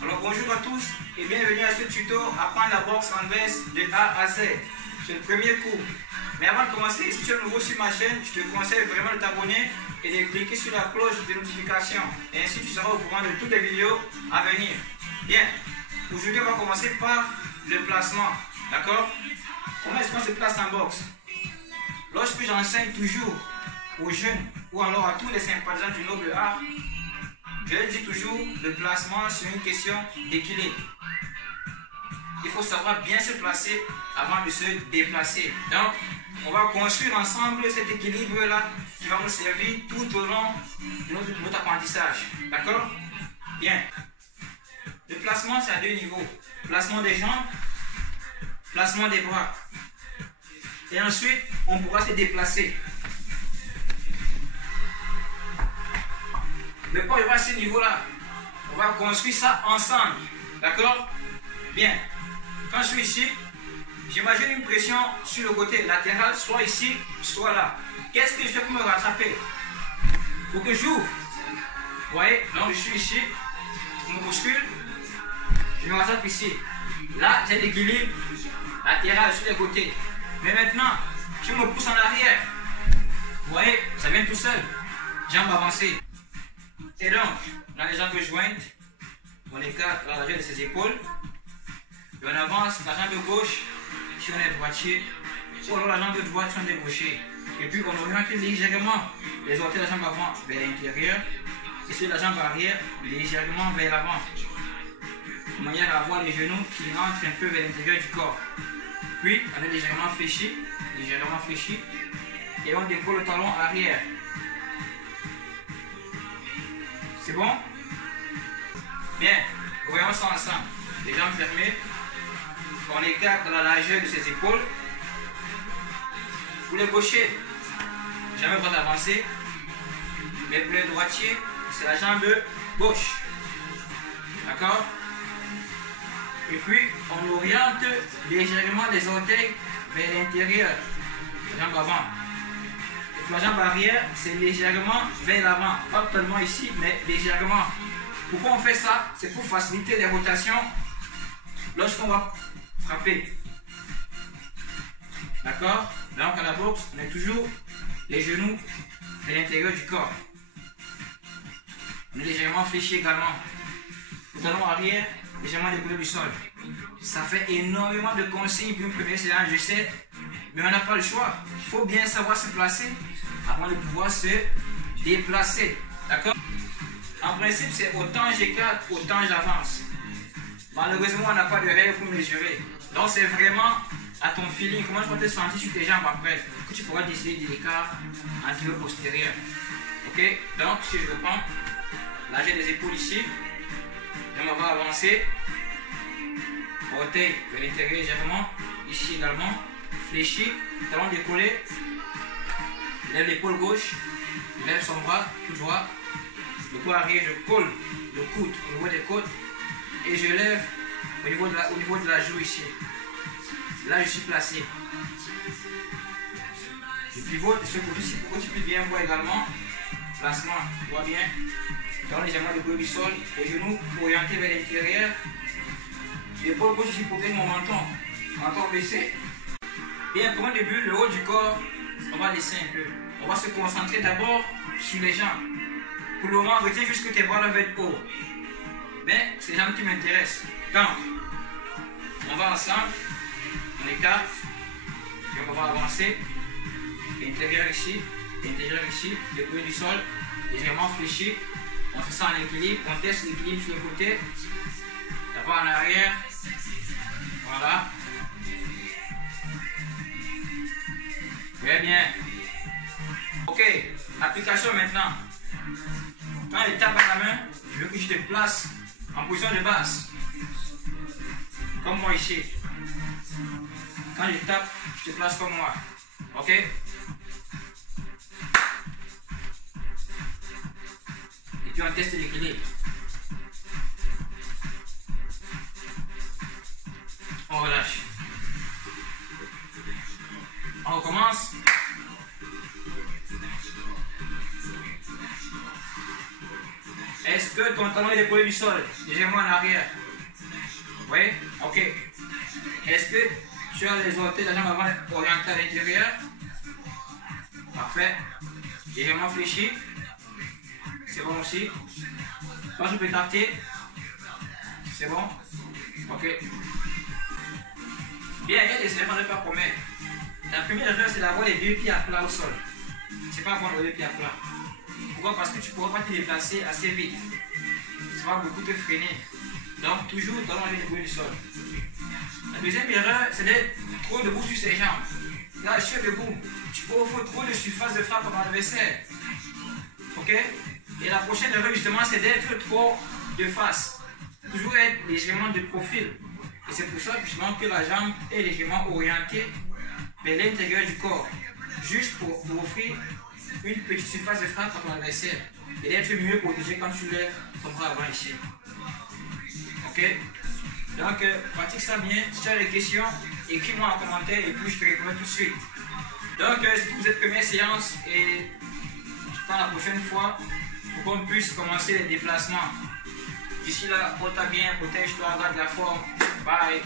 Alors bonjour à tous et bienvenue à ce tuto apprendre la boxe anglaise de A à Z. C'est le premier cours. Mais avant de commencer, si tu es nouveau sur ma chaîne, je te conseille vraiment de t'abonner et de cliquer sur la cloche de notification. Et ainsi tu seras au courant de toutes les vidéos à venir. Bien, aujourd'hui on va commencer par le placement. D'accord? Comment est-ce qu'on se place en boxe? Lorsque j'enseigne toujours aux jeunes ou alors à tous les sympathisants du noble art, je leur dis toujours le placement sur une question d'équilibre. Il faut savoir bien se placer avant de se déplacer. Donc, on va construire ensemble cet équilibre-là qui va nous servir tout au long de notre apprentissage. D'accord? Bien. Le placement, c'est à deux niveaux. Placement des jambes, placement des bras. Et ensuite, on pourra se déplacer. Mais pour arriver à ce niveau-là, on va construire ça ensemble. D'accord? Bien. Quand je suis ici, j'imagine une pression sur le côté latéral, soit ici, soit là. Qu'est-ce que je fais pour me rattraper? Il faut que j'ouvre. Vous voyez? Donc je suis ici, je me bouscule, je me rattrape ici. Là, j'ai l'équilibre latéral sur les côtés. Mais maintenant, je me pousse en arrière. Vous voyez? Ça vient tout seul. Jambes avancées. Et donc, on a les jambes jointes, on écarte la largeur de ses épaules, et on avance la jambe gauche si on est droitier, ou alors la jambe droite si on est gaucher. Et puis on oriente légèrement les orteils de la jambe avant vers l'intérieur, et sur la jambe arrière légèrement vers l'avant, de manière à avoir les genoux qui rentrent un peu vers l'intérieur du corps. Puis on est légèrement fléchi, et on décolle le talon arrière. C'est bon? Bien, voyons ça ensemble. Les jambes fermées, on écarte la largeur de ses épaules. Pour les gauchers, jambe droite avancée, mais pour les droitiers, c'est la jambe gauche. D'accord? Et puis, on oriente légèrement les orteils vers l'intérieur, la jambe avant. La jambe arrière, c'est légèrement vers l'avant, pas totalement ici, mais légèrement. Pourquoi on fait ça? C'est pour faciliter les rotations lorsqu'on va frapper. D'accord? Donc à la boxe, on met toujours les genoux vers l'intérieur du corps. On est légèrement fléchi également. Le talon arrière, légèrement décollé du sol. Ça fait énormément de consignes pour une première séance, je sais, mais on n'a pas le choix. Il faut bien savoir se placer avant de pouvoir se déplacer. D'accord? En principe, c'est autant j'écarte, autant j'avance. Malheureusement, on n'a pas de règle pour mesurer. Donc, c'est vraiment à ton feeling. Comment tu vas te sentir sur tes jambes après que tu pourras décider de l'écart antérieur-postérieur. Ok? Donc, si je reprends, là j'ai les épaules ici. On va avancer. Orteil vers l'intérieur légèrement. Ici également. Fléchi. Talon décollé. Lève l'épaule gauche, lève son bras tout droit, le coup arrière, je colle le coude au niveau des côtes et je lève au niveau de la joue ici. Là, je suis placé. Je pivote de ce côté-ci pour que tu puisses bien voir également. Placement, tu vois bien. Talon légèrement décollé du sol, les genoux orientés vers l'intérieur. L'épaule gauche ici protège mon menton baissé. Bien, pour un début, le haut du corps, on va laisser un peu. On va se concentrer d'abord sur les jambes. Pour le moment, retiens juste que tes bras doivent être hauts. Mais c'est les jambes qui m'intéressent. Donc, on va ensemble, on écarte, et on va avancer. Intérieur ici, décollé du sol, légèrement fléchi. On fait ça en équilibre, on teste l'équilibre sur le côté. D'abord en arrière. Voilà. Très bien. Ok, application maintenant. Quand je tape à la main, je veux que je te place en position de base. Comme moi ici. Quand je tape, je te place comme moi. Ok? Et puis on teste l'équilibre. On relâche. On recommence. Est-ce que ton talon est décollé du sol, légèrement en arrière. Vous voyez? Ok. Est-ce que tu as les orteils de la jambe avant orientées à l'intérieur? Parfait. Légèrement fléchi. C'est bon aussi. Quand je peux tâter. C'est bon? Ok. Bien, il y a des éléments de pas commettre. La première erreur, c'est d'avoir les deux pieds à plat au sol. C'est pas avoir les deux pieds à plat. Pourquoi? Parce que tu ne pourras pas te déplacer assez vite. Ça va beaucoup te freiner. Donc, toujours talon au niveau du sol. La deuxième erreur, c'est d'être trop debout sur ses jambes. Là, je suis debout. Tu offres trop de surface de frappe à ton adversaire. Ok? Et la prochaine erreur, justement, c'est d'être trop de face. Toujours être légèrement de profil. Et c'est pour ça justement que la jambe est légèrement orientée vers l'intérieur du corps. Juste pour offrir une petite surface de frappe à ton adversaire. Et d'être mieux protégé quand tu lèves ton bras avant ici. Ok? Donc, pratique ça bien. Si tu as des questions, écris-moi en commentaire et puis je te réponds tout de suite. Donc, c'est pour cette première séance et je t'attends la prochaine fois pour qu'on puisse commencer les déplacements. D'ici là, porte-toi bien, protège-toi, garde la forme. Bye.